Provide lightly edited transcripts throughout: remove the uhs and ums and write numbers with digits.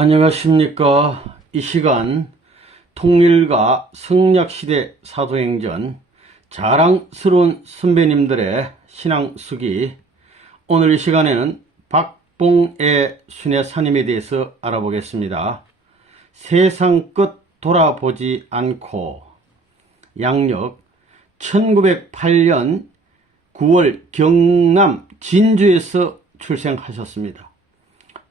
안녕하십니까. 이 시간 통일과 성약시대 사도행전 자랑스러운 선배님들의 신앙수기, 오늘 이 시간에는 박봉애 순회사님에 대해서 알아보겠습니다. 세상 끝 돌아보지 않고, 양력 1908년 9월 경남 진주에서 출생하셨습니다.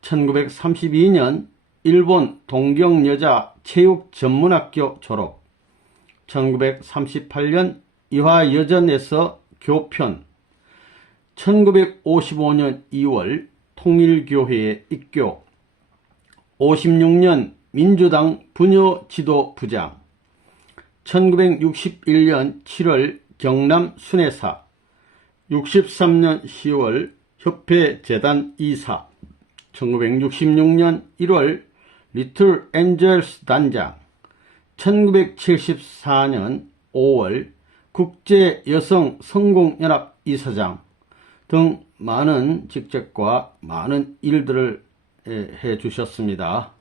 1932년 일본 동경여자체육전문학교 졸업, 1938년 이화여전에서 교편, 1955년 2월 통일교회에 입교, 56년 민주당 부녀지도부장, 1961년 7월 경남 순회사, 63년 10월 협회재단 이사, 1966년 1월 리틀 엔젤스 단장, 1974년 5월 국제여성성공연합 이사장 등 많은 직책과 많은 일들을 해 주셨습니다.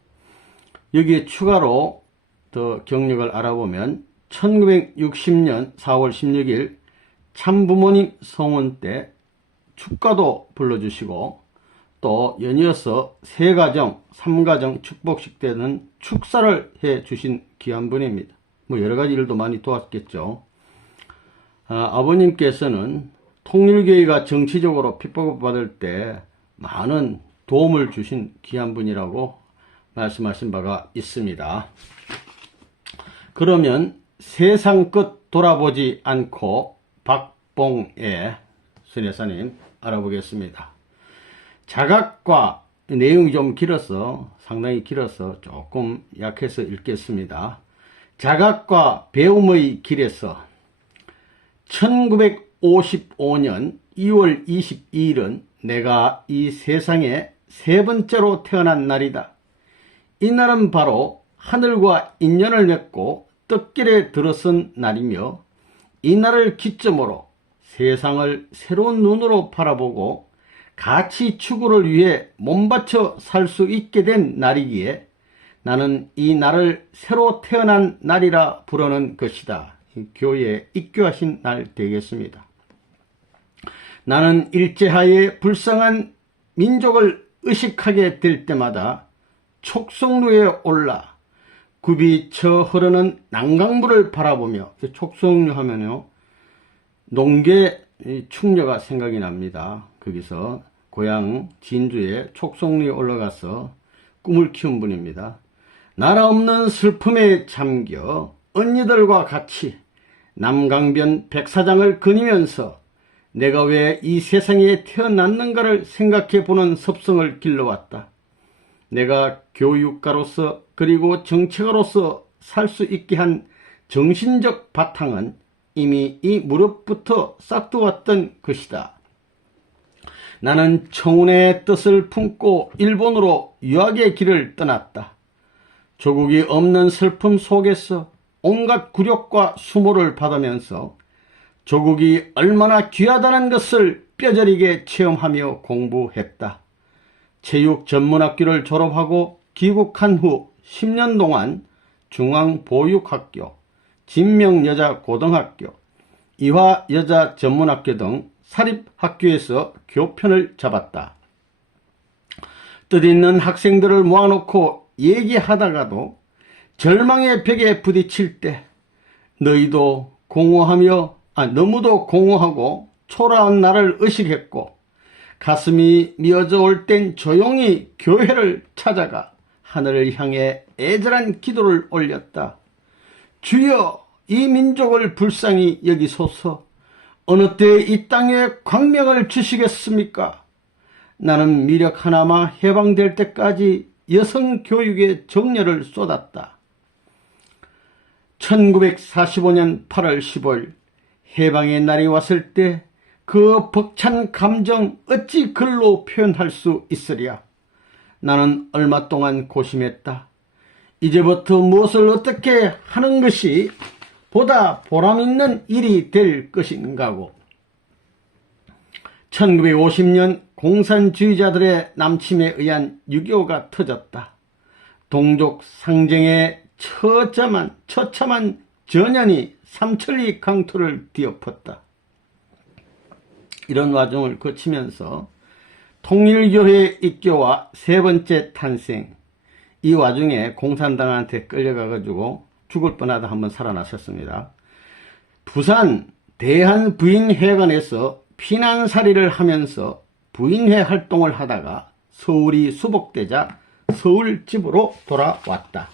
여기에 추가로 더 경력을 알아보면 1960년 4월 16일 참부모님 성원 때 축가도 불러주시고, 또 연이어서 세가정, 삼가정 축복식 때는 축사를 해 주신 귀한 분입니다. 여러가지 일도 많이 도왔겠죠. 아버님께서는 통일교회가 정치적으로 핍박을 받을 때 많은 도움을 주신 귀한 분이라고 말씀하신 바가 있습니다. 그러면 세상 끝 돌아보지 않고 박봉애 순회사님 알아보겠습니다. 자각과, 내용이 좀 길어서, 상당히 길어서 조금 약해서 읽겠습니다. 자각과 배움의 길에서 1955년 2월 22일은 내가 이 세상에 세 번째로 태어난 날이다. 이날은 바로 하늘과 인연을 맺고 뜻길에 들어선 날이며, 이 날을 기점으로 세상을 새로운 눈으로 바라보고 가치 추구를 위해 몸바쳐 살 수 있게 된 날이기에 나는 이 날을 새로 태어난 날이라 부르는 것이다. 교회에 입교하신 날 되겠습니다. 나는 일제하에 불쌍한 민족을 의식하게 될 때마다 촉성루에 올라 굽이 쳐 흐르는 난강물을 바라보며, 촉성루 하면요, 농계 충녀가 생각이 납니다. 거기서 고향 진주에 촉성리에 올라가서 꿈을 키운 분입니다. 나라 없는 슬픔에 잠겨 언니들과 같이 남강변 백사장을 거니면서 내가 왜 이 세상에 태어났는가를 생각해 보는 섭성을 길러왔다. 내가 교육가로서 그리고 정치가로서 살 수 있게 한 정신적 바탕은 이미 이 무렵부터 쌓두었던 것이다. 나는 청운의 뜻을 품고 일본으로 유학의 길을 떠났다. 조국이 없는 슬픔 속에서 온갖 굴욕과 수모를 받으면서 조국이 얼마나 귀하다는 것을 뼈저리게 체험하며 공부했다. 체육전문학교를 졸업하고 귀국한 후 10년 동안 중앙보육학교, 진명여자고등학교, 이화여자전문학교 등 사립학교에서 교편을 잡았다. 뜻있는 학생들을 모아놓고 얘기하다가도 절망의 벽에 부딪힐 때 너무도 공허하고 초라한 나를 의식했고, 가슴이 미어져 올 땐 조용히 교회를 찾아가 하늘을 향해 애절한 기도를 올렸다. 주여, 이 민족을 불쌍히 여기소서. 어느 때 이 땅에 광명을 주시겠습니까? 나는 미력 하나마 해방될 때까지 여성교육에 정열을 쏟았다. 1945년 8월 15일 해방의 날이 왔을 때 그 벅찬 감정 어찌 글로 표현할 수 있으랴. 나는 얼마 동안 고심했다. 이제부터 무엇을 어떻게 하는 것이 보다 보람있는 일이 될 것인가고. 1950년 공산주의자들의 남침에 의한 6.25가 터졌다. 동족 상정의 처참한 전연이 삼천리 강토를 뒤엎었다. 이런 와중을 거치면서 통일교회 입교와 세 번째 탄생, 이 와중에 공산당한테 끌려가가지고 죽을 뻔하다 한번 살아나셨습니다. 부산 대한부인회관에서 피난살이를 하면서 부인회 활동을 하다가 서울이 수복되자 서울 집으로 돌아왔다.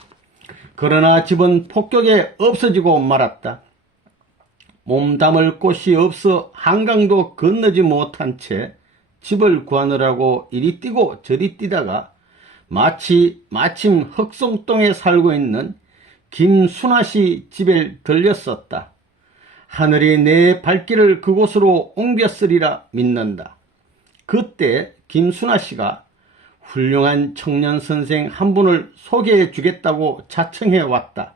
그러나 집은 폭격에 없어지고 말았다. 몸담을 곳이 없어 한강도 건너지 못한 채 집을 구하느라고 이리 뛰고 저리 뛰다가 마침 흑송동에 살고 있는 김순아씨 집에 들렸었다. 하늘이 내 발길을 그곳으로 옮겼으리라 믿는다. 그때 김순아씨가 훌륭한 청년 선생 한 분을 소개해 주겠다고 자청해 왔다.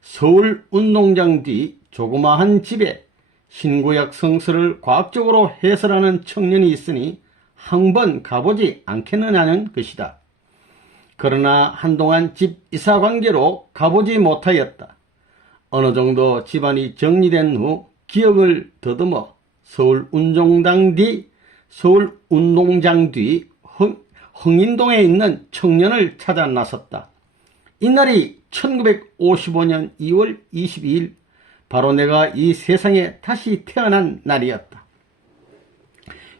서울 운동장 뒤 조그마한 집에 신구약 성서를 과학적으로 해설하는 청년이 있으니 한번 가보지 않겠느냐는 것이다. 그러나 한동안 집 이사 관계로 가보지 못하였다. 어느 정도 집안이 정리된 후 기억을 더듬어 서울 운동장 뒤 흥인동에 있는 청년을 찾아 나섰다. 이날이 1955년 2월 22일, 바로 내가 이 세상에 다시 태어난 날이었다.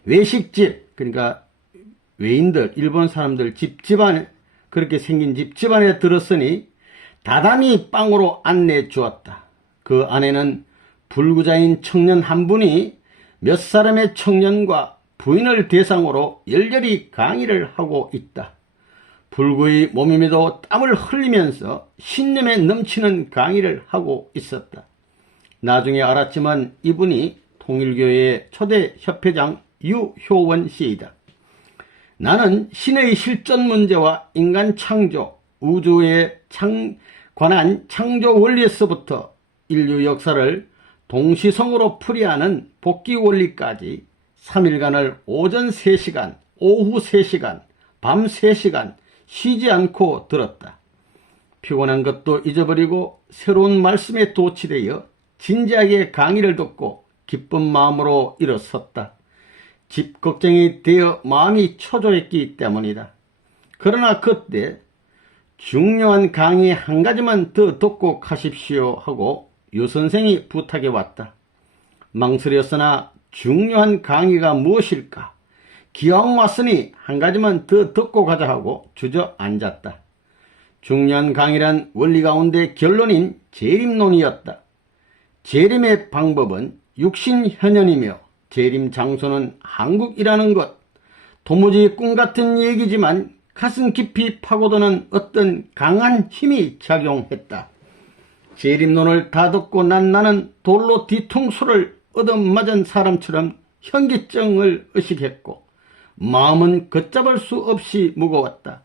외식집, 그러니까 외인들, 일본 사람들 집안에, 그렇게 생긴 집안에 들었으니 다다미 빵으로 안내해 주었다. 그 안에는 불구자인 청년 한 분이 몇 사람의 청년과 부인을 대상으로 열렬히 강의를 하고 있다. 불구의 몸임에도 땀을 흘리면서 신념에 넘치는 강의를 하고 있었다. 나중에 알았지만 이분이 통일교회의 초대 협회장 유효원 씨이다. 나는 신의 실존 문제와 인간 창조, 우주에 관한 창조 원리에서부터 인류 역사를 동시성으로 풀이하는 복귀 원리까지 3일간을 오전 3시간, 오후 3시간, 밤 3시간 쉬지 않고 들었다. 피곤한 것도 잊어버리고 새로운 말씀에 도취되어 진지하게 강의를 듣고 기쁜 마음으로 일어섰다. 집 걱정이 되어 마음이 초조했기 때문이다. 그러나 그때 중요한 강의 한 가지만 더 듣고 가십시오 하고 유 선생이 부탁해 왔다. 망설였으나 중요한 강의가 무엇일까? 기왕 왔으니 한 가지만 더 듣고 가자 하고 주저앉았다. 중요한 강의란 원리 가운데 결론인 재림론이었다. 재림의 방법은 육신현현이며 재림 장소는 한국이라는 것. 도무지 꿈같은 얘기지만 가슴 깊이 파고드는 어떤 강한 힘이 작용했다. 재림론을 다 듣고 나는 돌로 뒤통수를 얻어맞은 사람처럼 현기증을 의식했고 마음은 걷잡을 수 없이 무거웠다.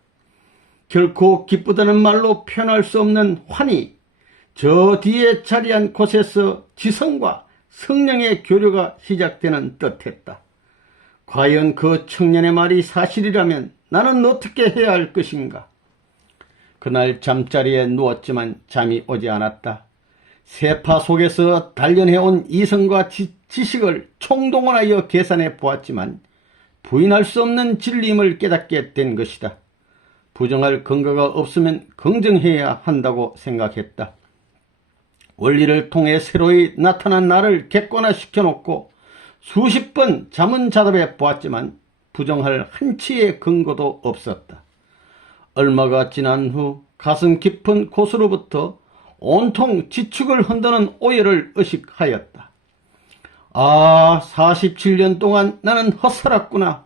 결코 기쁘다는 말로 표현할 수 없는 환희, 저 뒤에 자리한 곳에서 지성과 성령의 교류가 시작되는 듯했다. 과연 그 청년의 말이 사실이라면 나는 어떻게 해야 할 것인가? 그날 잠자리에 누웠지만 잠이 오지 않았다. 세파 속에서 단련해온 이성과 지식을 총동원하여 계산해 보았지만 부인할 수 없는 진리임을 깨닫게 된 것이다. 부정할 근거가 없으면 긍정해야 한다고 생각했다. 원리를 통해 새로이 나타난 나를 객관화시켜놓고 수십 번 잠은 자답해 보았지만 부정할 한치의 근거도 없었다. 얼마가 지난 후 가슴 깊은 곳으로부터 온통 지축을 흔드는 오해를 의식하였다. 47년 동안 나는 헛살았구나.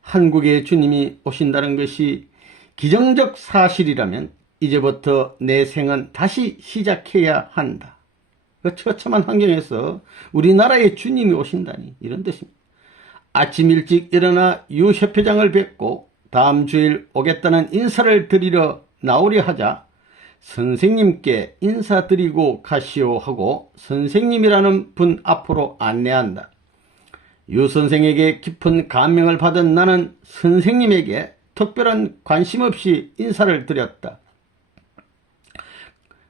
한국의 주님이 오신다는 것이 기정적 사실이라면 이제부터 내 생은 다시 시작해야 한다. 그 처참한 환경에서 우리나라의 주님이 오신다니, 이런 뜻입니다. 아침 일찍 일어나 유 협회장을 뵙고 다음 주일 오겠다는 인사를 드리러 나오려 하자 선생님께 인사드리고 가시오 하고 선생님이라는 분 앞으로 안내한다. 유 선생에게 깊은 감명을 받은 나는 선생님에게 특별한 관심 없이 인사를 드렸다.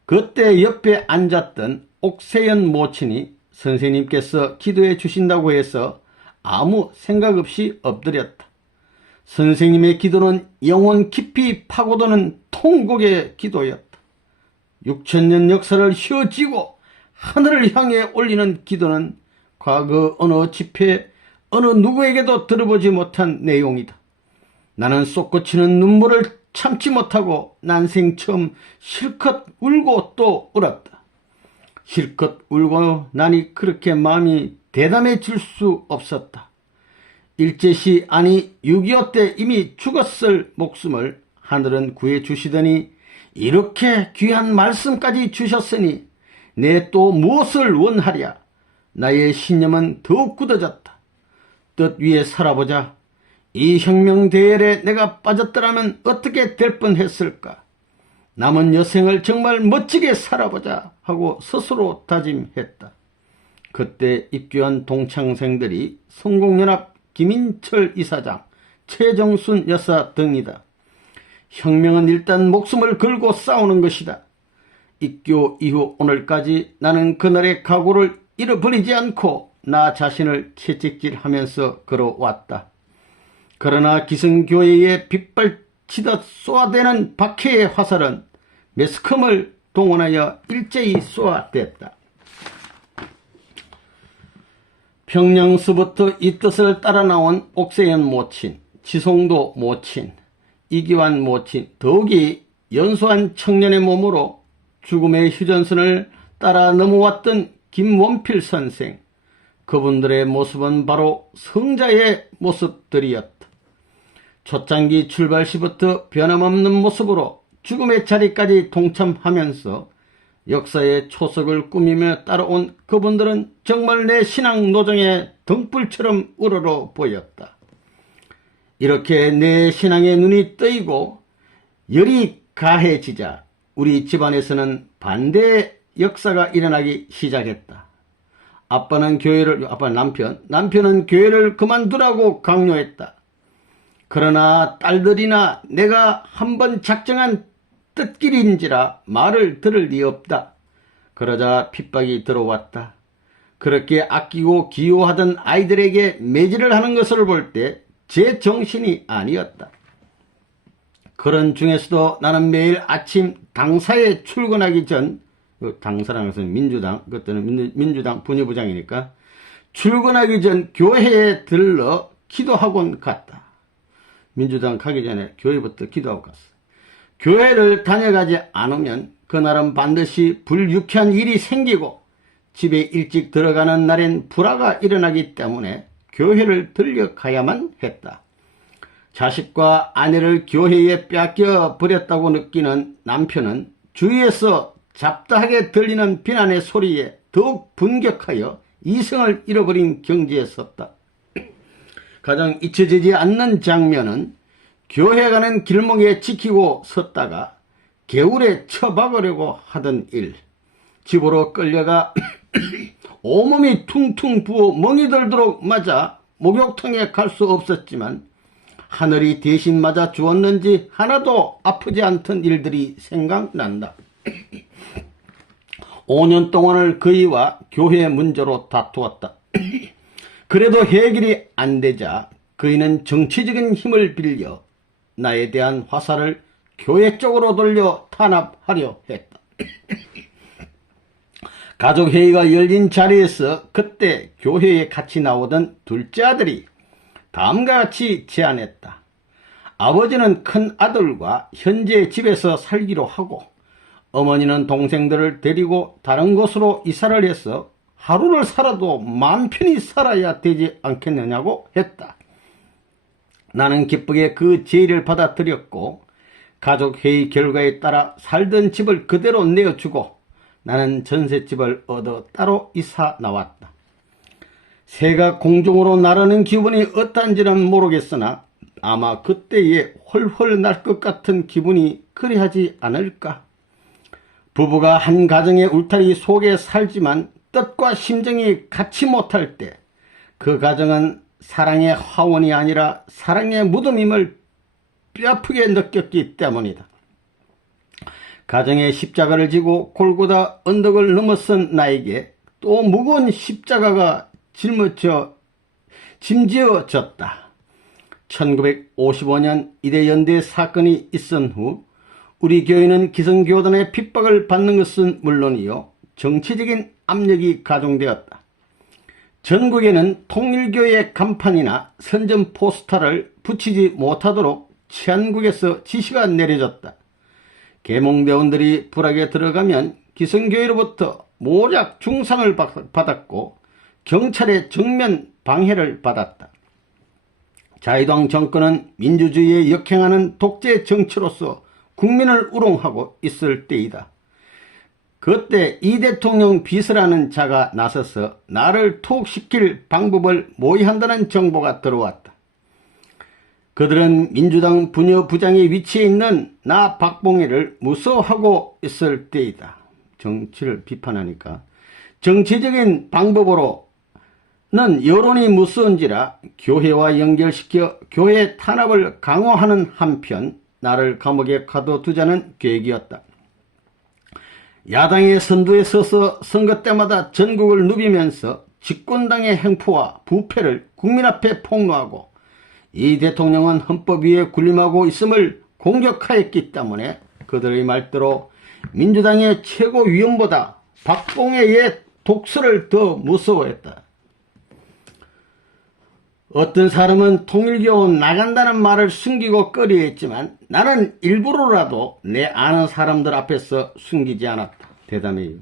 그때 옆에 앉았던 옥세연 모친이 선생님께서 기도해 주신다고 해서 아무 생각 없이 엎드렸다. 선생님의 기도는 영혼 깊이 파고드는 통곡의 기도였다. 6천년 역사를 휘어지고 하늘을 향해 올리는 기도는 과거 어느 집회, 어느 누구에게도 들어보지 못한 내용이다. 나는 쏟구치는 눈물을 참지 못하고 난생 처음 실컷 울고 또 울었다. 실컷 울고 나니 그렇게 마음이 대담해질 수 없었다. 일제시 아니 6.25 때 이미 죽었을 목숨을 하늘은 구해주시더니 이렇게 귀한 말씀까지 주셨으니 내 또 무엇을 원하랴. 나의 신념은 더욱 굳어졌다. 뜻 위에 살아보자. 이 혁명 대열에 내가 빠졌더라면 어떻게 될 뻔했을까. 남은 여생을 정말 멋지게 살아보자 하고 스스로 다짐했다. 그때 입교한 동창생들이 성공연합 김인철 이사장, 최정순 여사 등이다. 혁명은 일단 목숨을 걸고 싸우는 것이다. 입교 이후 오늘까지 나는 그날의 각오를 잃어버리지 않고 나 자신을 채찍질하면서 걸어왔다. 그러나 기성교회에 빗발치듯 쏘아대는 박해의 화살은 매스컴을 동원하여 일제히 쏘아댔다. 평양서부터 이 뜻을 따라 나온 옥세연 모친, 지송도 모친, 이기환 모친, 더욱이 연소한 청년의 몸으로 죽음의 휴전선을 따라 넘어왔던 김원필 선생, 그분들의 모습은 바로 성자의 모습들이었다. 초창기 출발 시부터 변함없는 모습으로 죽음의 자리까지 동참하면서 역사의 초석을 꾸미며 따라온 그분들은 정말 내 신앙 노정의 등불처럼 우러러 보였다. 이렇게 내 신앙의 눈이 뜨이고 열이 가해지자 우리 집안에서는 반대의 역사가 일어나기 시작했다. 남편은 교회를 그만두라고 강요했다. 그러나 딸들이나 내가 한번 작정한 뜻길인지라 말을 들을 리 없다. 그러자 핍박이 들어왔다. 그렇게 아끼고 기호하던 아이들에게 매질을 하는 것을 볼 때 제 정신이 아니었다. 그런 중에서도 나는 매일 아침 당사에 출근하기 전, 당사라는 것은 민주당, 그때는 민주당 분유부장이니까 출근하기 전 교회에 들러 기도학원 갔다. 민주당 가기 전에 교회부터 기도하고 갔어. 교회를 다녀가지 않으면 그날은 반드시 불유쾌한 일이 생기고 집에 일찍 들어가는 날엔 불화가 일어나기 때문에 교회를 들려가야만 했다. 자식과 아내를 교회에 빼앗겨 버렸다고 느끼는 남편은 주위에서 잡다하게 들리는 비난의 소리에 더욱 분격하여 이성을 잃어버린 경지에 섰다. 가장 잊혀지지 않는 장면은 교회 가는 길목에 지키고 섰다가 개울에 쳐박으려고 하던 일. 집으로 끌려가 온몸이 퉁퉁 부어 멍이 들도록 맞아 목욕탕에 갈 수 없었지만 하늘이 대신 맞아 주었는지 하나도 아프지 않던 일들이 생각난다. 5년 동안을 그이와 교회 문제로 다투었다. 그래도 해결이 안 되자 그이는 정치적인 힘을 빌려 나에 대한 화살을 교회 쪽으로 돌려 탄압하려 했다. 가족회의가 열린 자리에서 그때 교회에 같이 나오던 둘째 아들이 다음과 같이 제안했다. 아버지는 큰 아들과 현재 집에서 살기로 하고 어머니는 동생들을 데리고 다른 곳으로 이사를 해서 하루를 살아도 마음 편히 살아야 되지 않겠느냐고 했다. 나는 기쁘게 그 제의를 받아들였고 가족회의 결과에 따라 살던 집을 그대로 내어주고 나는 전셋집을 얻어 따로 이사 나왔다. 새가 공중으로 나르는 기분이 어떤지는 모르겠으나 아마 그때에 헐헐 날 것 같은 기분이 그리하지 않을까. 부부가 한 가정의 울타리 속에 살지만 뜻과 심정이 같이 못할 때 그 가정은 사랑의 화원이 아니라 사랑의 무덤임을 뼈아프게 느꼈기 때문이다. 가정에 십자가를 지고 골고다 언덕을 넘어선 나에게 또 무거운 십자가가 짐지어졌다. 1955년 이대연대 사건이 있은 후 우리 교회는 기성교단의 핍박을 받는 것은 물론이요, 정치적인 압력이 가중되었다. 전국에는 통일교의 간판이나 선전 포스터를 붙이지 못하도록 치안국에서 지시가 내려졌다. 계몽대원들이 불악에 들어가면 기성교회로부터 모략 중상을 받았고 경찰의 정면 방해를 받았다. 자유당 정권은 민주주의에 역행하는 독재 정치로서 국민을 우롱하고 있을 때이다. 그때 이 대통령 비서라는 자가 나서서 나를 투옥시킬 방법을 모의한다는 정보가 들어왔다. 그들은 민주당 부녀부장에 위치해 있는 나 박봉일을 무서워하고 있을 때이다. 정치를 비판하니까 정치적인 방법으로는 여론이 무서운지라 교회와 연결시켜 교회 탄압을 강화하는 한편 나를 감옥에 가둬두자는 계획이었다. 야당의 선두에 서서 선거 때마다 전국을 누비면서 집권당의 행포와 부패를 국민 앞에 폭로하고 이 대통령은 헌법 위에 군림하고 있음을 공격하였기 때문에 그들의 말대로 민주당의 최고위원보다 박봉의 독서를 더 무서워했다. 어떤 사람은 통일교 나간다는 말을 숨기고 꺼려했지만 나는 일부러라도 내 아는 사람들 앞에서 숨기지 않았다. 대담해요.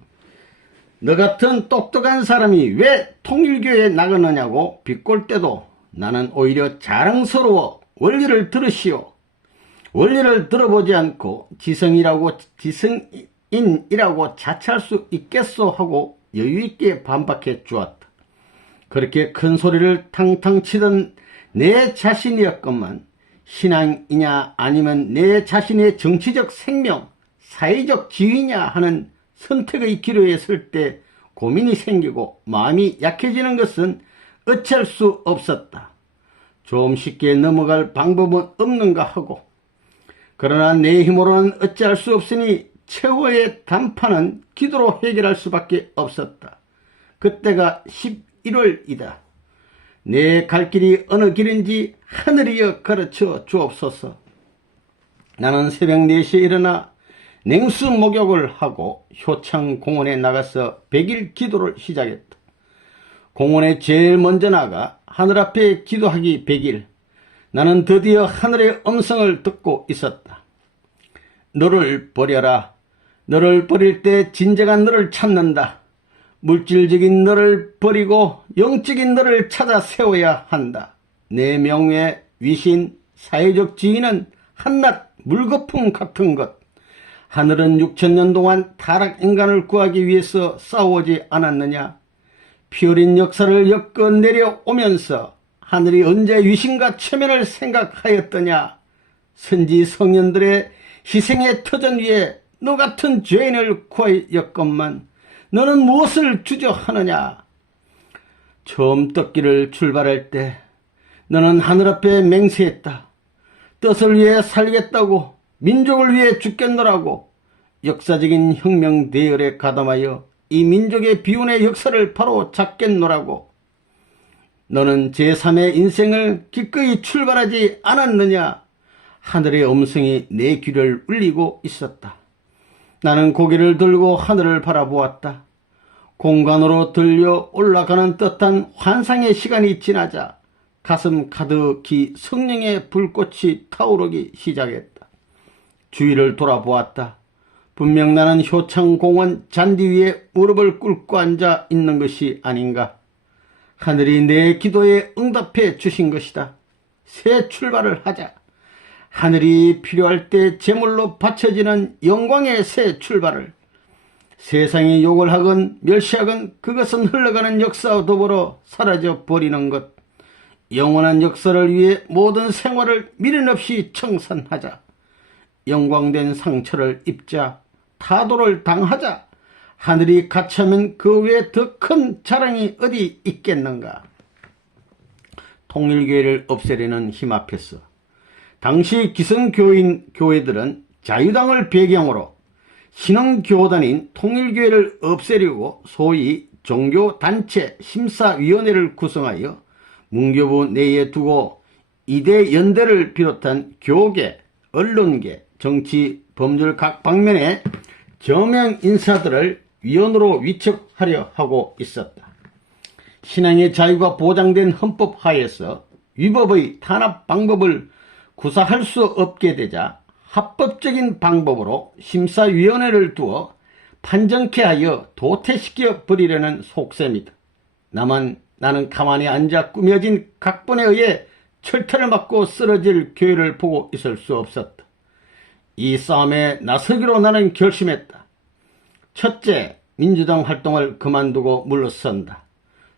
너 같은 똑똑한 사람이 왜 통일교에 나가느냐고 비꼴 때도 나는 오히려 자랑스러워 원리를 들으시오. 원리를 들어보지 않고 지성인이라고 자처할 수 있겠소 하고 여유있게 반박해 주었다. 그렇게 큰 소리를 탕탕 치던 내 자신이었건만 신앙이냐 아니면 내 자신의 정치적 생명, 사회적 지위냐 하는 선택의 기로에 설 때 고민이 생기고 마음이 약해지는 것은 어찌할 수 없었다. 좀 쉽게 넘어갈 방법은 없는가 하고, 그러나 내 힘으로는 어찌할 수 없으니 최후의 단판은 기도로 해결할 수밖에 없었다. 그때가 11월이다. 내 갈 길이 어느 길인지 하늘이여 가르쳐 주옵소서. 나는 새벽 4시에 일어나 냉수 목욕을 하고 효창 공원에 나가서 100일 기도를 시작했다. 공원에 제일 먼저 나가 하늘 앞에 기도하기 100일. 나는 드디어 하늘의 음성을 듣고 있었다. 너를 버려라. 너를 버릴 때 진정한 너를 찾는다. 물질적인 너를 버리고 영적인 너를 찾아 세워야 한다. 내 명예, 위신, 사회적 지위는 한낱 물거품 같은 것. 하늘은 6000년 동안 타락인간을 구하기 위해서 싸우지 않았느냐? 피 어린 역사를 엮어 내려오면서 하늘이 언제 위신과 체면을 생각하였더냐? 선지 성년들의 희생의 터전 위에 너 같은 죄인을 구하였건만 너는 무엇을 주저하느냐? 처음 떡길을 출발할 때 너는 하늘 앞에 맹세했다. 뜻을 위해 살겠다고, 민족을 위해 죽겠노라고. 역사적인 혁명 대열에 가담하여 이 민족의 비운의 역사를 바로 잡겠노라고. 너는 제3의 인생을 기꺼이 출발하지 않았느냐? 하늘의 음성이 내 귀를 울리고 있었다. 나는 고개를 들고 하늘을 바라보았다. 공간으로 들려 올라가는 듯한 환상의 시간이 지나자 가슴 가득히 성령의 불꽃이 타오르기 시작했다. 주위를 돌아보았다. 분명 나는 효창공원 잔디 위에 무릎을 꿇고 앉아 있는 것이 아닌가. 하늘이 내 기도에 응답해 주신 것이다. 새 출발을 하자. 하늘이 필요할 때 제물로 바쳐지는 영광의 새 출발을. 세상이 욕을 하건 멸시하건 그것은 흘러가는 역사와 더불어 사라져 버리는 것. 영원한 역사를 위해 모든 생활을 미련 없이 청산하자. 영광된 상처를 입자. 타도를 당하자. 하늘이 같이하면 그 외에 더 큰 자랑이 어디 있겠는가. 통일교회를 없애려는 힘 앞에서 당시 기성교인 교회들은 자유당을 배경으로 신흥교단인 통일교회를 없애려고 소위 종교단체 심사위원회를 구성하여 문교부 내에 두고 이대 연대를 비롯한 교계, 언론계, 정치, 법률 각 방면의 저명 인사들을 위원으로 위촉하려 하고 있었다. 신앙의 자유가 보장된 헌법 하에서 위법의 탄압 방법을 구사할 수 없게 되자 합법적인 방법으로 심사위원회를 두어 판정케 하여 도태시켜 버리려는 속셈이다. 나는 가만히 앉아 꾸며진 각본에 의해 철퇴를 맞고 쓰러질 교회를 보고 있을 수 없었다. 이 싸움에 나서기로 나는 결심했다. 첫째, 민주당 활동을 그만두고 물러선다.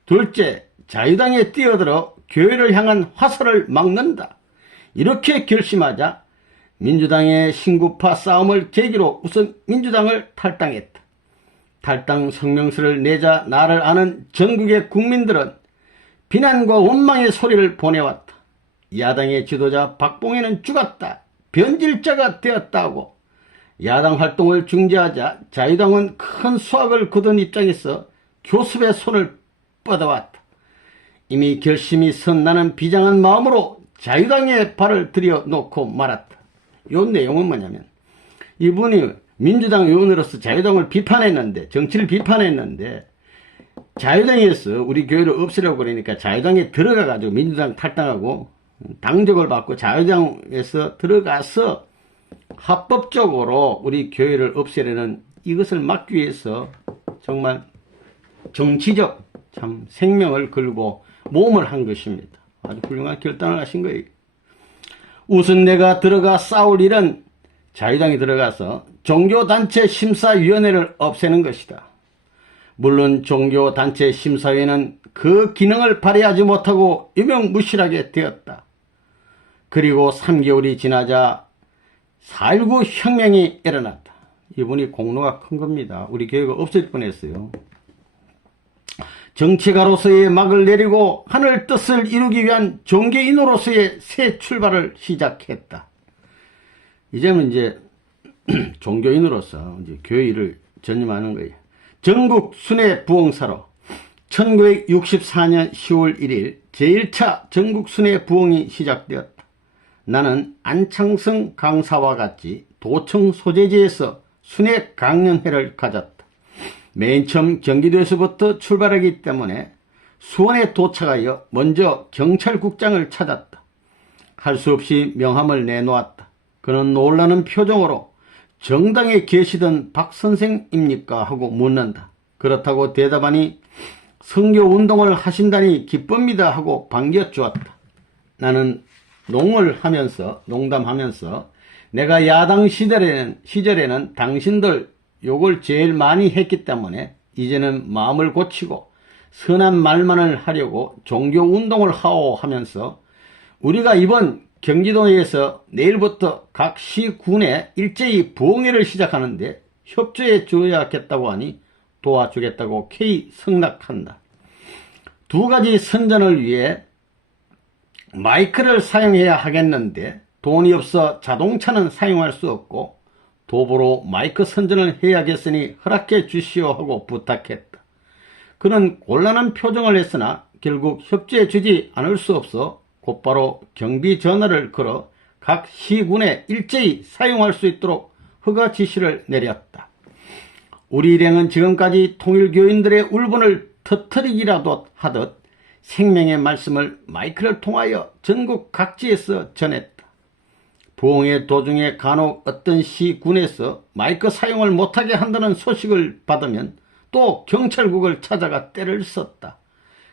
둘째, 자유당에 뛰어들어 교회를 향한 화살을 막는다. 이렇게 결심하자 민주당의 신구파 싸움을 계기로 우선 민주당을 탈당했다. 탈당 성명서를 내자 나를 아는 전국의 국민들은 비난과 원망의 소리를 보내왔다. 야당의 지도자 박봉현은 죽었다. 변질자가 되었다고. 야당 활동을 중지하자 자유당은 큰 수확을 거둔 입장에서 교섭의 손을 뻗어왔다. 이미 결심이 선 나는 비장한 마음으로 자유당에 발을 들여놓고 말았다. 이 내용은 뭐냐면, 이분이 민주당 의원으로서 자유당을 비판했는데, 정치를 비판했는데, 자유당에서 우리 교회를 없애려고 그러니까 자유당에 들어가가지고 민주당 탈당하고 당적을 받고 자유당에서 들어가서 합법적으로 우리 교회를 없애려는 이것을 막기 위해서 정말 정치적 참 생명을 걸고 몸을 한 것입니다. 아주 훌륭한 결단을 하신 거예요. 우선 내가 들어가 싸울 일은 자유당이 들어가서 종교단체 심사위원회를 없애는 것이다. 물론 종교단체 심사위원회는 그 기능을 발휘하지 못하고 유명무실하게 되었다. 그리고 3개월이 지나자 4.19 혁명이 일어났다. 이분이 공로가 큰 겁니다. 우리 교회가 없을 뻔했어요. 정치가로서의 막을 내리고 하늘 뜻을 이루기 위한 종교인으로서의 새 출발을 시작했다. 이제는 이제 종교인으로서 이제 교회 일을 전념하는 거예요. 전국 순회 부흥사로 1964년 10월 1일 제1차 전국 순회 부흥이 시작되었다. 나는 안창성 강사와 같이 도청 소재지에서 순회 강연회를 가졌다. 맨 처음 경기도에서부터 출발하기 때문에 수원에 도착하여 먼저 경찰국장을 찾았다. 할 수 없이 명함을 내놓았다. 그는 놀라는 표정으로 정당에 계시던 박 선생입니까? 하고 묻는다. 그렇다고 대답하니 선교운동을 하신다니 기쁩니다 하고 반겨주었다. 나는 농담하면서 내가 야당 시절에는 당신들 욕을 제일 많이 했기 때문에 이제는 마음을 고치고 선한 말만을 하려고 종교운동을 하오 하면서 우리가 이번 경기도에서 내일부터 각 시군에 일제히 부흥회를 시작하는데 협조해 줘야겠다고 하니 도와주겠다고 K 승낙한다. 두 가지 선전을 위해 마이크를 사용해야 하겠는데 돈이 없어 자동차는 사용할 수 없고 도보로 마이크 선전을 해야겠으니 허락해 주시오 하고 부탁했다. 그는 곤란한 표정을 했으나 결국 협조해 주지 않을 수 없어 곧바로 경비 전화를 걸어 각 시군에 일제히 사용할 수 있도록 허가 지시를 내렸다. 우리 일행은 지금까지 통일교인들의 울분을 터뜨리기라도 하듯 생명의 말씀을 마이크를 통하여 전국 각지에서 전했다. 부흥회 도중에 간혹 어떤 시군에서 마이크 사용을 못하게 한다는 소식을 받으면 또 경찰국을 찾아가 때를 썼다.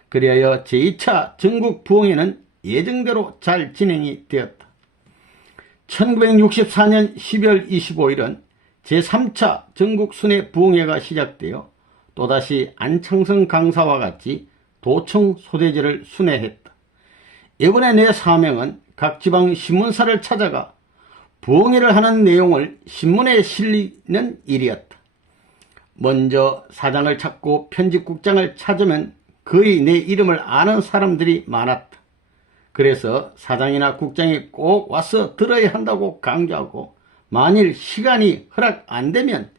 그리하여 제2차 전국 부흥회는 예정대로 잘 진행이 되었다. 1964년 12월 25일은 제3차 전국 순회 부흥회가 시작되어 또다시 안창성 강사와 같이 도청 소대지를 순회했다. 이번에 내 사명은 각 지방 신문사를 찾아가 부흥회를 하는 내용을 신문에 실리는 일이었다. 먼저 사장을 찾고 편집국장을 찾으면 거의 내 이름을 아는 사람들이 많았다. 그래서 사장이나 국장이 꼭 와서 들어야 한다고 강조하고 만일 시간이 허락 안 되면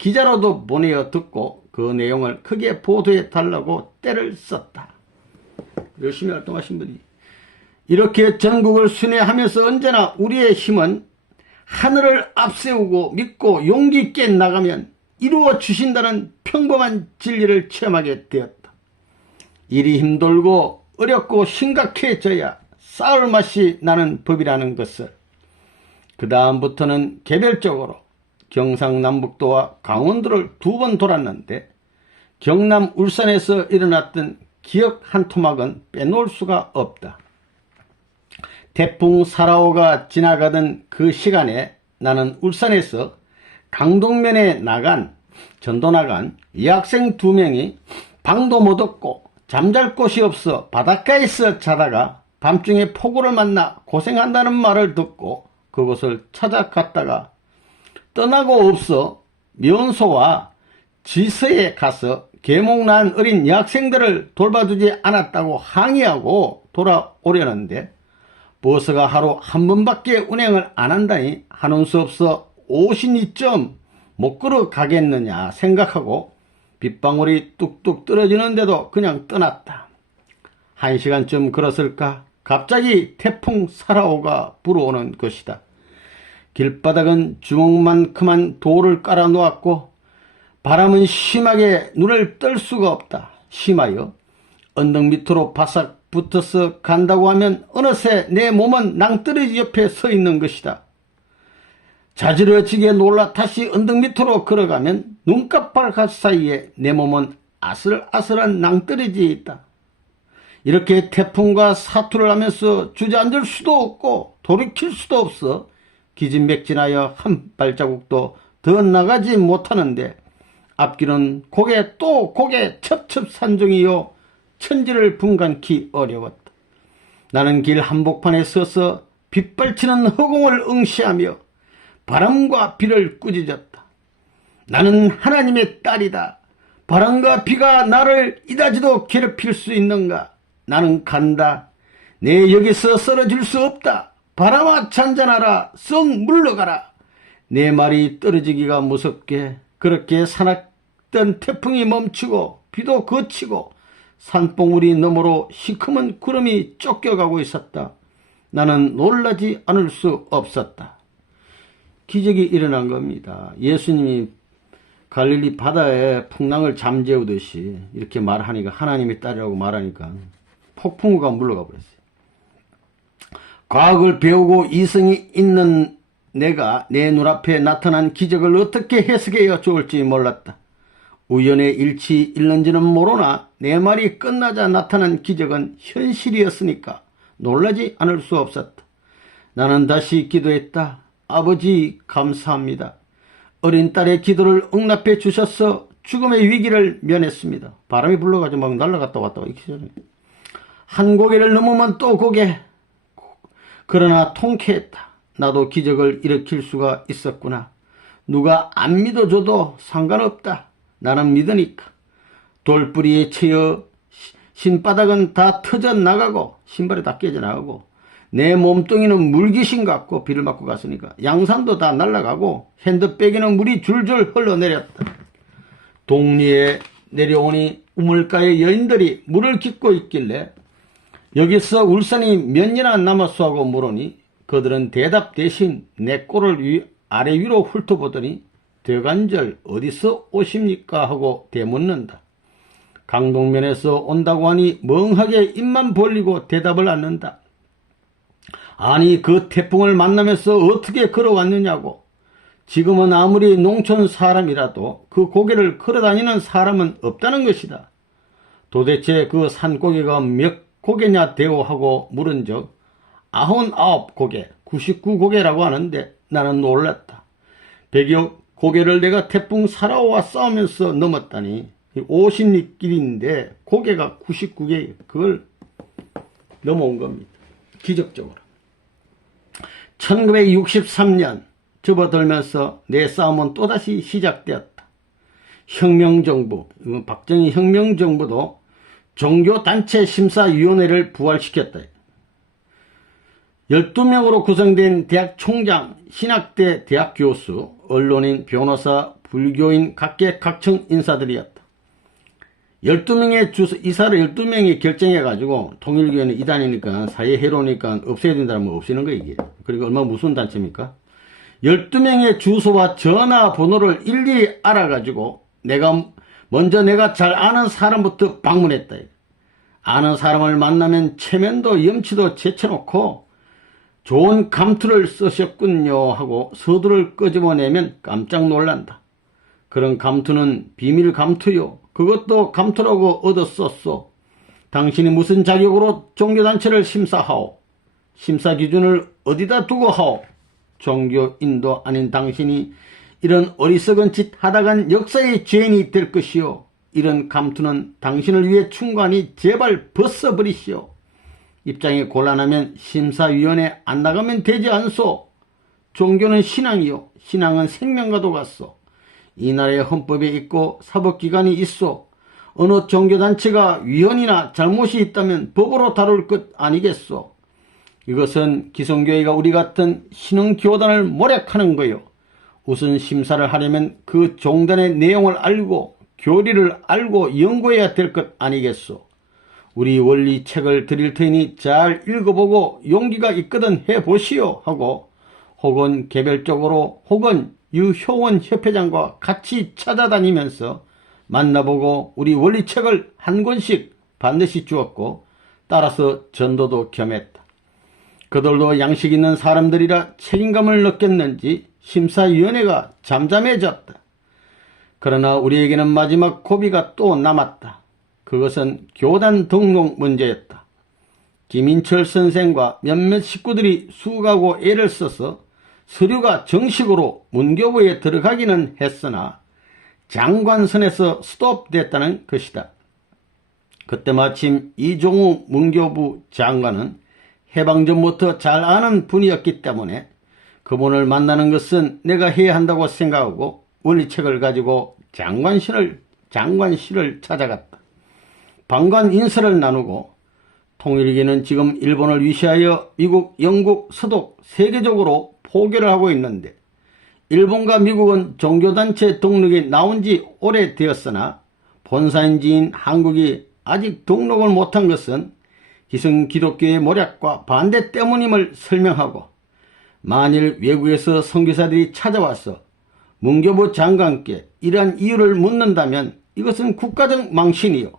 기자로도 보내어 듣고 그 내용을 크게 보도해 달라고 때를 썼다. 열심히 활동하신 분이 이렇게 전국을 순회하면서 언제나 우리의 힘은 하늘을 앞세우고 믿고 용기 있게 나가면 이루어 주신다는 평범한 진리를 체험하게 되었다. 일이 힘들고 어렵고 심각해져야 싸울 맛이 나는 법이라는 것을 그 다음부터는 개별적으로 경상남북도와 강원도를 2번 돌았는데 경남 울산에서 일어났던 기억 한 토막은 빼놓을 수가 없다. 태풍 사라오가 지나가던 그 시간에 나는 울산에서 강동면에 전도 나간 여학생 2명이 방도 못 얻고 잠잘 곳이 없어 바닷가에서 자다가 밤중에 폭우를 만나 고생한다는 말을 듣고 그곳을 찾아갔다가 떠나고 없어 면소와 지서에 가서 계몽난 어린 여학생들을 돌봐주지 않았다고 항의하고 돌아오려는데 버스가 하루 한 번밖에 운행을 안 한다니 하는 수 없어 오신이 좀 못 걸어가겠느냐 생각하고 빗방울이 뚝뚝 떨어지는데도 그냥 떠났다. 1시간쯤 걸었을까 갑자기 태풍 사라오가 불어오는 것이다. 길바닥은 주먹만큼한 돌을 깔아 놓았고 바람은 심하게 눈을 뜰 수가 없다. 심하여 언덕 밑으로 바싹 붙어서 간다고 하면 어느새 내 몸은 낭떠러지 옆에 서 있는 것이다. 자지러지게 놀라 다시 언덕 밑으로 걸어가면 눈깜빡 사이에 내 몸은 아슬아슬한 낭떠러지에 있다. 이렇게 태풍과 사투를 하면서 주저앉을 수도 없고 돌이킬 수도 없어 기진맥진하여 한 발자국도 더 나가지 못하는데 앞길은 고개 또 고개 첩첩산중이요 천지를 분간키 어려웠다. 나는 길 한복판에 서서 빗발치는 허공을 응시하며 바람과 비를 꾸짖었다. 나는 하나님의 딸이다. 바람과 비가 나를 이다지도 괴롭힐 수 있는가? 나는 간다. 내 여기서 쓰러질 수 없다. 바람아 잔잔하라. 썩 물러가라. 내 말이 떨어지기가 무섭게 그렇게 사납던 태풍이 멈추고 비도 그치고 산봉우리 너머로 시커먼 구름이 쫓겨가고 있었다. 나는 놀라지 않을 수 없었다. 기적이 일어난 겁니다. 예수님이 갈릴리 바다에 풍랑을 잠재우듯이 이렇게 말하니까 하나님의 딸이라고 말하니까 폭풍우가 물러가 버렸어요. 과학을 배우고 이성이 있는 내가 내 눈앞에 나타난 기적을 어떻게 해석해야 좋을지 몰랐다. 우연의 일치일는지는 모르나 내 말이 끝나자 나타난 기적은 현실이었으니까 놀라지 않을 수 없었다. 나는 다시 기도했다. 아버지 감사합니다. 어린 딸의 기도를 응답해 주셔서 죽음의 위기를 면했습니다. 바람이 불러가지고 막 날아갔다 왔다 한 고개를 넘으면 또 고개. 그러나 통쾌했다. 나도 기적을 일으킬 수가 있었구나. 누가 안 믿어줘도 상관없다. 나는 믿으니까. 돌뿌리에 채여 신바닥은 다 터져 나가고 신발이 다 깨져 나가고 내 몸뚱이는 물귀신 같고 비를 맞고 갔으니까 양산도 다 날아가고 핸드백에는 물이 줄줄 흘러내렸다. 동리에 내려오니 우물가에 여인들이 물을 깃고 있길래 여기서 울산이 몇 년이나 남았소 하고 물으니 그들은 대답 대신 내 꼴을 아래 위로 훑어보더니 대관절 어디서 오십니까 하고 되묻는다. 강동면에서 온다고 하니 멍하게 입만 벌리고 대답을 않는다. 아니 그 태풍을 만나면서 어떻게 걸어왔느냐고. 지금은 아무리 농촌 사람이라도 그 고개를 걸어다니는 사람은 없다는 것이다. 도대체 그 산고개가 몇 고개냐 대오 하고 물은 적 99고개 99고개라고 하는데 나는 놀랐다. 100여 고개를 내가 태풍 사라오와 싸우면서 넘었다니 50리길인데 고개가 99개 그걸 넘어온 겁니다. 기적적으로. 1963년 접어들면서 내 싸움은 또다시 시작되었다. 혁명정부, 박정희 혁명정부도 종교단체 심사위원회를 부활시켰다. 12명으로 구성된 대학 총장, 신학대 대학 교수, 언론인, 변호사, 불교인 각계각층 인사들이었다. 12명의 이사를 12명이 결정해가지고 통일교회는 이단이니까 사회 해로우니까 없애야 된다면 없애는 거 이게. 그리고 얼마나 무슨 단체입니까? 12명의 주소와 전화번호를 일일이 알아가지고 먼저 내가 잘 아는 사람부터 방문했다. 아는 사람을 만나면 체면도 염치도 제쳐놓고 좋은 감투를 쓰셨군요 하고 서두를 끄집어내면 깜짝 놀란다. 그런 감투는 비밀 감투요. 그것도 감투라고 얻어 썼소. 당신이 무슨 자격으로 종교단체를 심사하오? 심사 기준을 어디다 두고 하오? 종교인도 아닌 당신이 이런 어리석은 짓 하다간 역사의 죄인이 될 것이요. 이런 감투는 당신을 위해 충고하니 제발 벗어버리시오. 입장이 곤란하면 심사위원회 안 나가면 되지 않소. 종교는 신앙이요. 신앙은 생명과도 같소. 이 나라의 헌법에 있고 사법기관이 있소. 어느 종교단체가 위헌이나 잘못이 있다면 법으로 다룰 것 아니겠소. 이것은 기성교회가 우리 같은 신흥교단을 모략하는 거요. 우선 심사를 하려면 그 종단의 내용을 알고 교리를 알고 연구해야 될 것 아니겠소. 우리 원리 책을 드릴 테니 잘 읽어보고 용기가 있거든 해보시오 하고 혹은 개별적으로 혹은 유효원 협회장과 같이 찾아다니면서 만나보고 우리 원리책을 한 권씩 반드시 주었고 따라서 전도도 겸했다. 그들도 양식 있는 사람들이라 책임감을 느꼈는지 심사위원회가 잠잠해졌다. 그러나 우리에게는 마지막 고비가 또 남았다. 그것은 교단 등록 문제였다. 김인철 선생과 몇몇 식구들이 수고하고 애를 써서 서류가 정식으로 문교부에 들어가기는 했으나 장관선에서 스톱됐다는 것이다. 그때 마침 이종우 문교부 장관은 해방 전부터 잘 아는 분이었기 때문에 그분을 만나는 것은 내가 해야 한다고 생각하고 원리책을 가지고 장관실을 찾아갔다. 방관 인사를 나누고 통일기는 지금 일본을 위시하여 미국, 영국, 서독 세계적으로 포교를 하고 있는데 일본과 미국은 종교단체 등록이 나온 지 오래되었으나 본산지인 한국이 아직 등록을 못한 것은 기성 기독교의 모략과 반대 때문임을 설명하고 만일 외국에서 선교사들이 찾아와서 문교부 장관께 이러한 이유를 묻는다면 이것은 국가적 망신이요.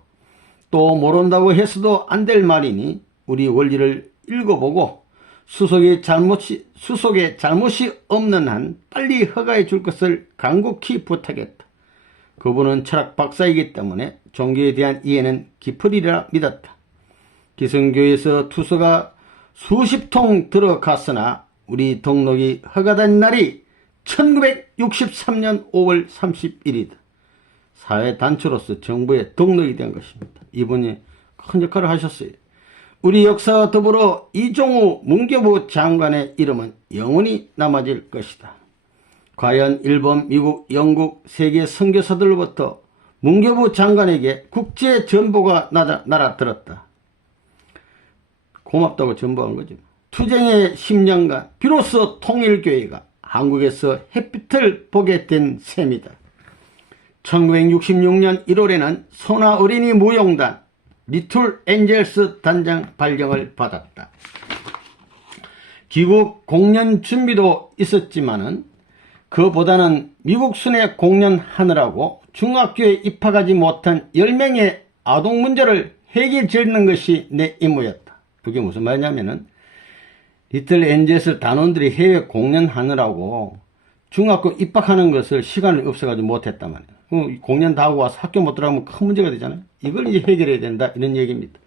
또 모른다고 해서도 안 될 말이니 우리 원리를 읽어보고 수속의 잘못이 없는 한 빨리 허가해 줄 것을 간곡히 부탁했다. 그분은 철학 박사이기 때문에 종교에 대한 이해는 깊으리라 믿었다. 기성교에서 투서가 수십 통 들어갔으나 우리 등록이 허가된 날이 1963년 5월 31일이다. 사회단체로서 정부에 등록이 된 것입니다. 이분이 큰 역할을 하셨어요. 우리 역사와 더불어 이종우 문교부 장관의 이름은 영원히 남아질 것이다. 과연 일본, 미국, 영국, 세계 선교사들로부터 문교부 장관에게 국제 전보가 날아들었다. 고맙다고 전보한 거죠. 투쟁의 10년간 비로소 통일교회가 한국에서 햇빛을 보게 된 셈이다. 1966년 1월에는 선화 어린이 무용단 리틀 엔젤스 단장 발령을 받았다. 귀국 공연 준비도 있었지만은 그보다는 미국 순회 공연하느라고 중학교에 입학하지 못한 10명의 아동 문제를 해결 짓는 것이 내 임무였다. 그게 무슨 말이냐면은 리틀 엔젤스 단원들이 해외 공연하느라고 중학교 입학하는 것을 시간이 없어가지고 못했단 말이에요. 공연 다 하고 와서 학교 못 들어가면 큰 문제가 되잖아요. 이걸 이제 해결해야 된다 이런 얘기입니다.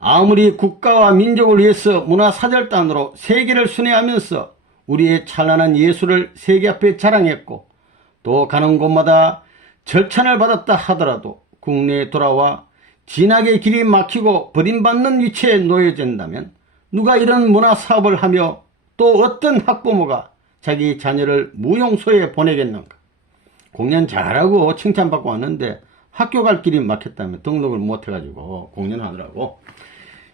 아무리 국가와 민족을 위해서 문화사절단으로 세계를 순회하면서 우리의 찬란한 예술을 세계 앞에 자랑했고 또 가는 곳마다 절찬을 받았다 하더라도 국내에 돌아와 진학의 길이 막히고 버림받는 위치에 놓여진다면 누가 이런 문화사업을 하며 또 어떤 학부모가 자기 자녀를 무용소에 보내겠는가. 공연 잘하고 칭찬받고 왔는데 학교 갈 길이 막혔다며 등록을 못해가지고 공연하느라고.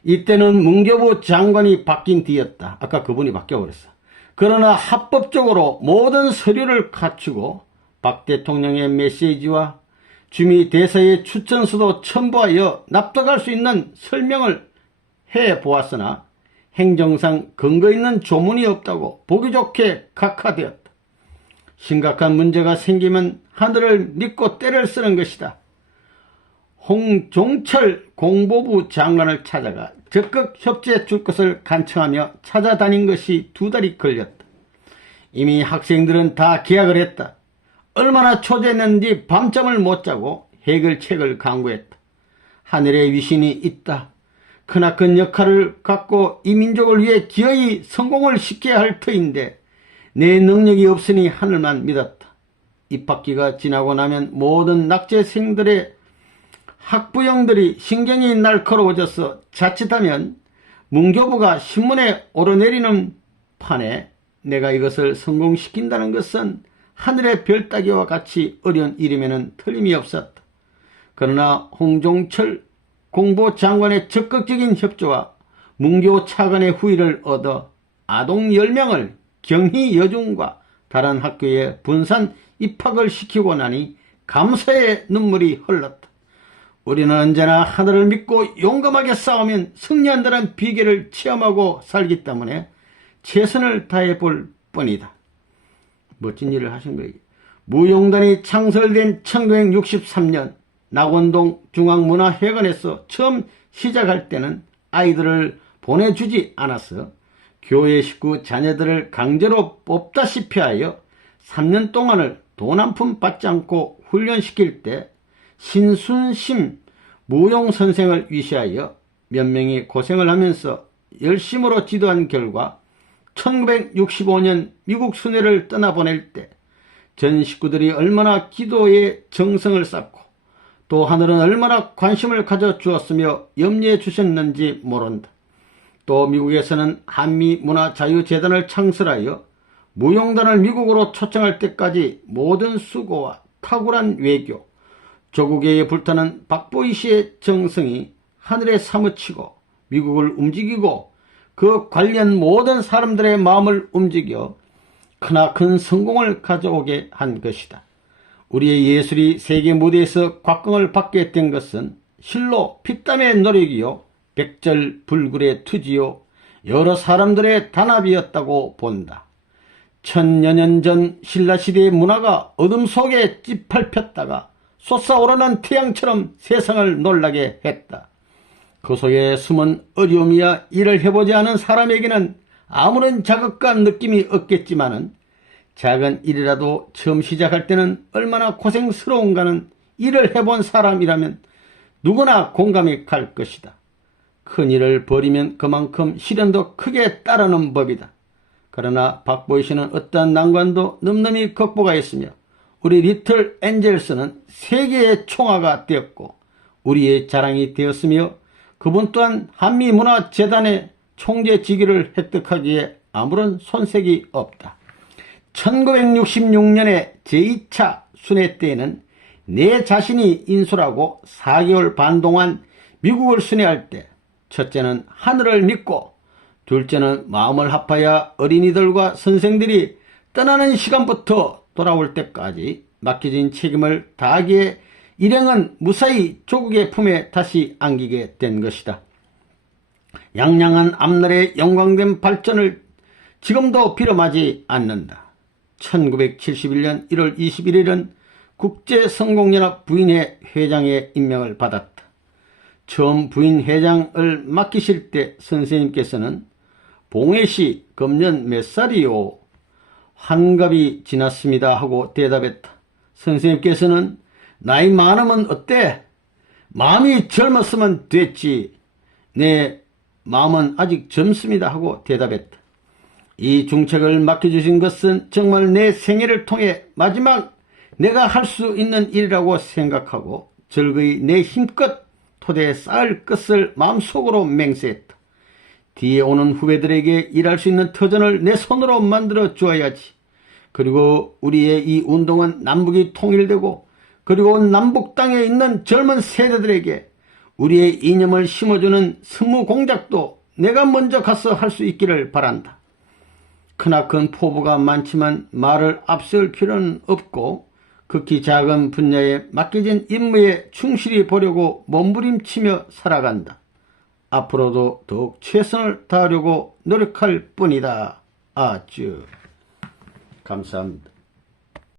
이때는 문교부 장관이 바뀐 뒤였다. 아까 그분이 바뀌어버렸어. 그러나 합법적으로 모든 서류를 갖추고 박 대통령의 메시지와 주미 대사의 추천서도 첨부하여 납득할 수 있는 설명을 해보았으나 행정상 근거 있는 조문이 없다고 보기 좋게 각하되었다. 심각한 문제가 생기면 하늘을 믿고 때를 쓰는 것이다. 홍종철 공보부 장관을 찾아가 적극 협조해 줄 것을 간청하며 찾아다닌 것이 2달이 걸렸다. 이미 학생들은 다 계약을 했다. 얼마나 초조했는지 밤잠을 못 자고 해결책을 강구했다. 하늘의 위신이 있다. 크나큰 역할을 갖고 이 민족을 위해 기어이 성공을 시켜야 할 터인데 내 능력이 없으니 하늘만 믿었다. 입학기가 지나고 나면 모든 낙제생들의 학부형들이 신경이 날카로워져서 자칫하면 문교부가 신문에 오르내리는 판에 내가 이것을 성공시킨다는 것은 하늘의 별 따기와 같이 어려운 일이면 틀림이 없었다. 그러나 홍종철 공보장관의 적극적인 협조와 문교 차관의 후의를 얻어 아동 10명을 경희 여중과 다른 학교에 분산 입학을 시키고 나니 감사의 눈물이 흘렀다. 우리는 언제나 하늘을 믿고 용감하게 싸우면 승리한다는 비결을 체험하고 살기 때문에 최선을 다해 볼 뿐이다. 멋진 일을 하신 거예요. 무용단이 창설된 1963년 낙원동 중앙문화회관에서 처음 시작할 때는 아이들을 보내주지 않아서 교회 식구 자녀들을 강제로 뽑다시피 하여 3년 동안을 돈 한 푼 받지 않고 훈련시킬 때 신순심 무용선생을 위시하여 몇 명이 고생을 하면서 열심으로 지도한 결과 1965년 미국 순회를 떠나보낼 때 전 식구들이 얼마나 기도에 정성을 쌓고 또 하늘은 얼마나 관심을 가져주었으며 염려해 주셨는지 모른다. 또 미국에서는 한미문화자유재단을 창설하여 무용단을 미국으로 초청할 때까지 모든 수고와 탁월한 외교, 조국에 불타는 박보이 씨의 정성이 하늘에 사무치고 미국을 움직이고 그 관련 모든 사람들의 마음을 움직여 크나큰 성공을 가져오게 한 것이다. 우리의 예술이 세계 무대에서 곽광을 받게 된 것은 실로 피땀의 노력이요 백절불굴의 투지요 여러 사람들의 단합이었다고 본다. 천여 년 전 신라시대의 문화가 어둠 속에 찌팔폈다가 솟아오르는 태양처럼 세상을 놀라게 했다. 그 속에 숨은 어려움이야 일을 해보지 않은 사람에게는 아무런 자극과 느낌이 없겠지만은 작은 일이라도 처음 시작할 때는 얼마나 고생스러운가는 일을 해본 사람이라면 누구나 공감이 갈 것이다. 큰 일을 벌이면 그만큼 시련도 크게 따르는 법이다. 그러나 박보이 씨는 어떠한 난관도 늠름히 극복하였으며 우리 리틀 엔젤스는 세계의 총화가 되었고 우리의 자랑이 되었으며 그분 또한 한미문화재단의 총재직위를 획득하기에 아무런 손색이 없다. 1966년에 제2차 순회 때에는 내 자신이 인솔하고 4개월 반 동안 미국을 순회할 때 첫째는 하늘을 믿고 둘째는 마음을 합하여 어린이들과 선생들이 떠나는 시간부터 돌아올 때까지 맡겨진 책임을 다하기에 일행은 무사히 조국의 품에 다시 안기게 된 것이다. 양양한 앞날의 영광된 발전을 지금도 비름하지 않는다. 1971년 1월 21일은 국제성공연합 부인회 회장의 임명을 받았다. 처음 부인회장을 맡기실 때 선생님께서는 봉혜씨 금년 몇 살이요? 환갑이 지났습니다 하고 대답했다. 선생님께서는 나이 많으면 어때? 마음이 젊었으면 됐지. 내 마음은 아직 젊습니다 하고 대답했다. 이 중책을 맡겨주신 것은 정말 내 생애를 통해 마지막 내가 할 수 있는 일이라고 생각하고 즐거이 내 힘껏 토대에 쌓을 것을 마음속으로 맹세했다. 뒤에 오는 후배들에게 일할 수 있는 터전을 내 손으로 만들어 주어야지. 그리고 우리의 이 운동은 남북이 통일되고 그리고 남북 땅에 있는 젊은 세대들에게 우리의 이념을 심어주는 선무 공작도 내가 먼저 가서 할 수 있기를 바란다. 크나큰 포부가 많지만 말을 앞세울 필요는 없고 극히 작은 분야에 맡겨진 임무에 충실히 보려고 몸부림치며 살아간다. 앞으로도 더욱 최선을 다하려고 노력할 뿐이다. 아쭈. 감사합니다.